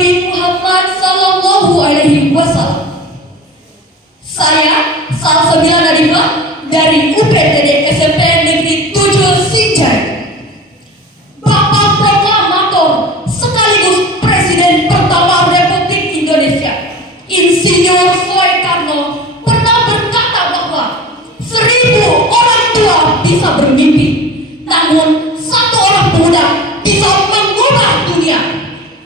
Nabi Muhammad Sallallahu Alaihi Wasallam. Saya Salsabila Nadifah dari UPTD SMP Negeri 7 Sinjai. Bapak Proklamator sekaligus Presiden pertama Republik Indonesia, Insinyur Soekarno, pernah berkata bahwa 1000 orang tua bisa bermimpi, namun 1 orang pemuda bisa mengubah dunia.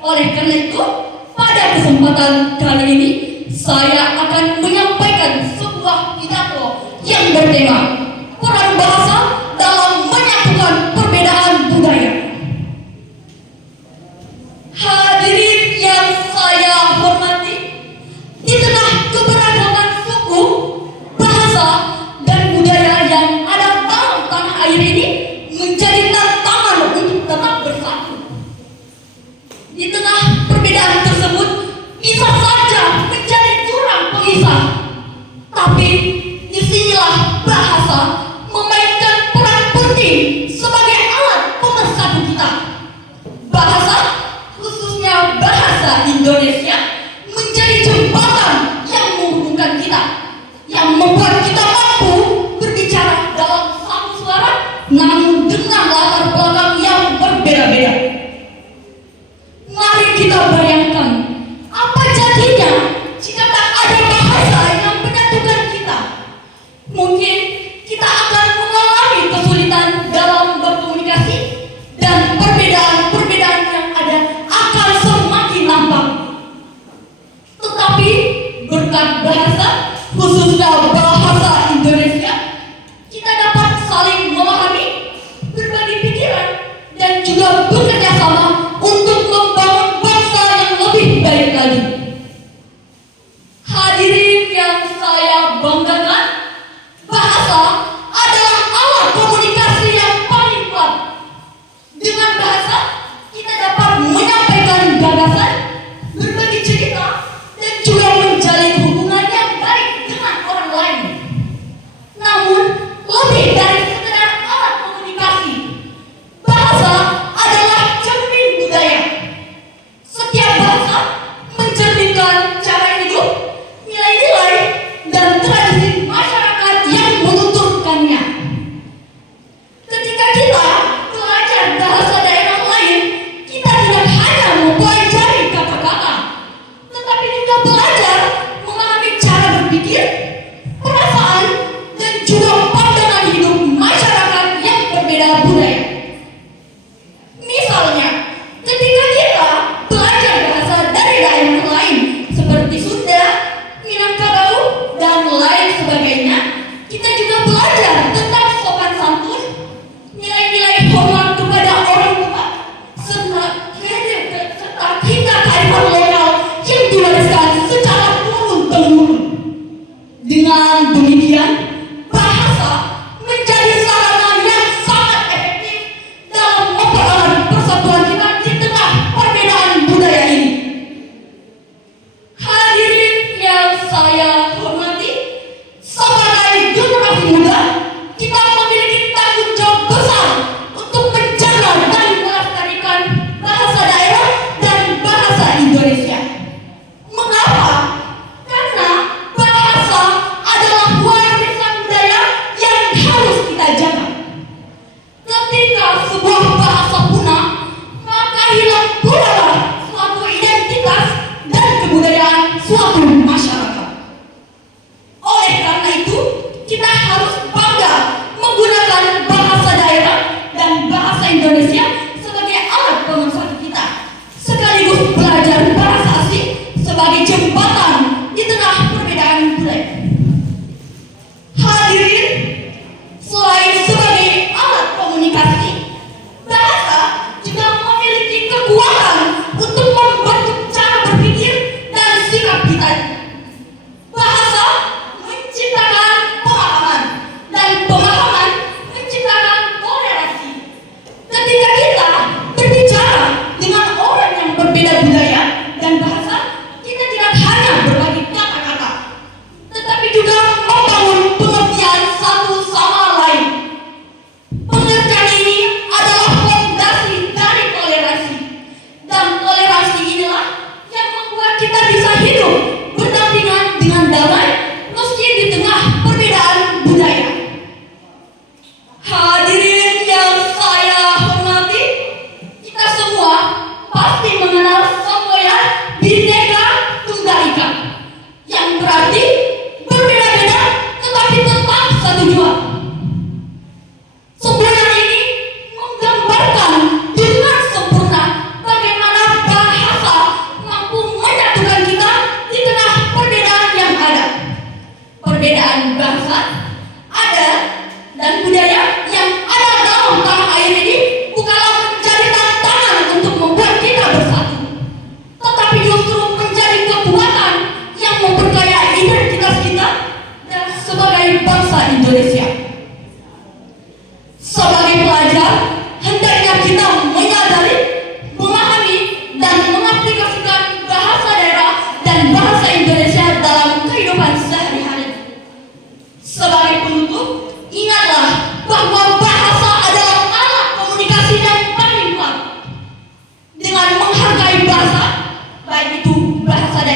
Oleh karena itu, pada kesempatan kali ini saya akan menyampaikan sebuah pidato yang bertema peran bahasa dalam menyatukan perbedaan budaya. Hadirin yang saya hormati, di tengah keberagaman suku, bahasa, dan budaya yang ada dalam tanah air ini menjadi tantangan untuk tetap bersatu. Di tengah perbedaan tersebut bisa saja menjadi jurang pemisah, tapi disinilah bahasa memainkan peran penting sebagai alat pemersatu kita. Bahasa, khususnya bahasa Indonesia, menjadi jembatan yang menghubungkan kita, yang membuat kita mampu berbicara dalam satu suara, namun dengan latar belakang yang berbeda-beda. Mari kita bayangkan, apa jadinya jika tak ada bahasa yang menyatukan kita. Mungkin kita akan mengalami kesulitan dalam berkomunikasi, dan perbedaan-perbedaan yang ada akan semakin nampak. Tetapi berkat bahasa, khususnya bahasa Indonesia, kita dapat saling memahami, berbagi pikiran, dan juga bekerja sama untuk membangun bangsa yang lebih baik lagi. Hadirin yang saya banggakan, bahasa adalah alat komunikasi yang paling kuat. Dengan bahasa, kita dapat menyampaikan gagasan, berbagi cerita, dan juga menjalin hubungan yang baik dengan orang lain.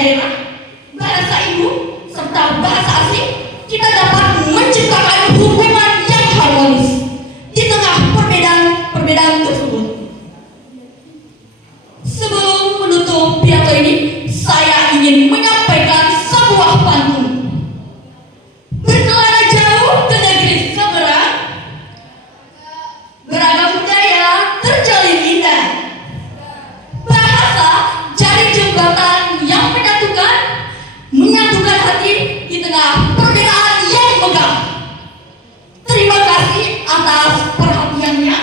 daerah, bahasa ibu, serta bahasa asing, kita dapat menciptakan hubungan yang harmonis di tengah perbedaan tersebut. Sebelum menutup pidato ini, saya ingin menyampaikan sebuah pantun. Berkelana jauh ke negeri seberang, beragam budaya terjalin indah. Bahasa jadi jembatan yang menyatukan hati di tengah perbedaan yang megah. Terima kasih atas perhatiannya.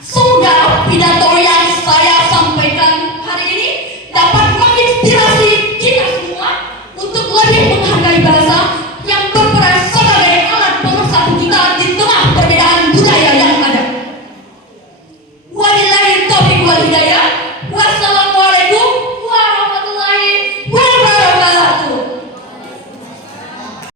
Semoga pidato yang saya sampaikan hari ini dapat menginspirasi kita semua untuk lebih menghargai bahasa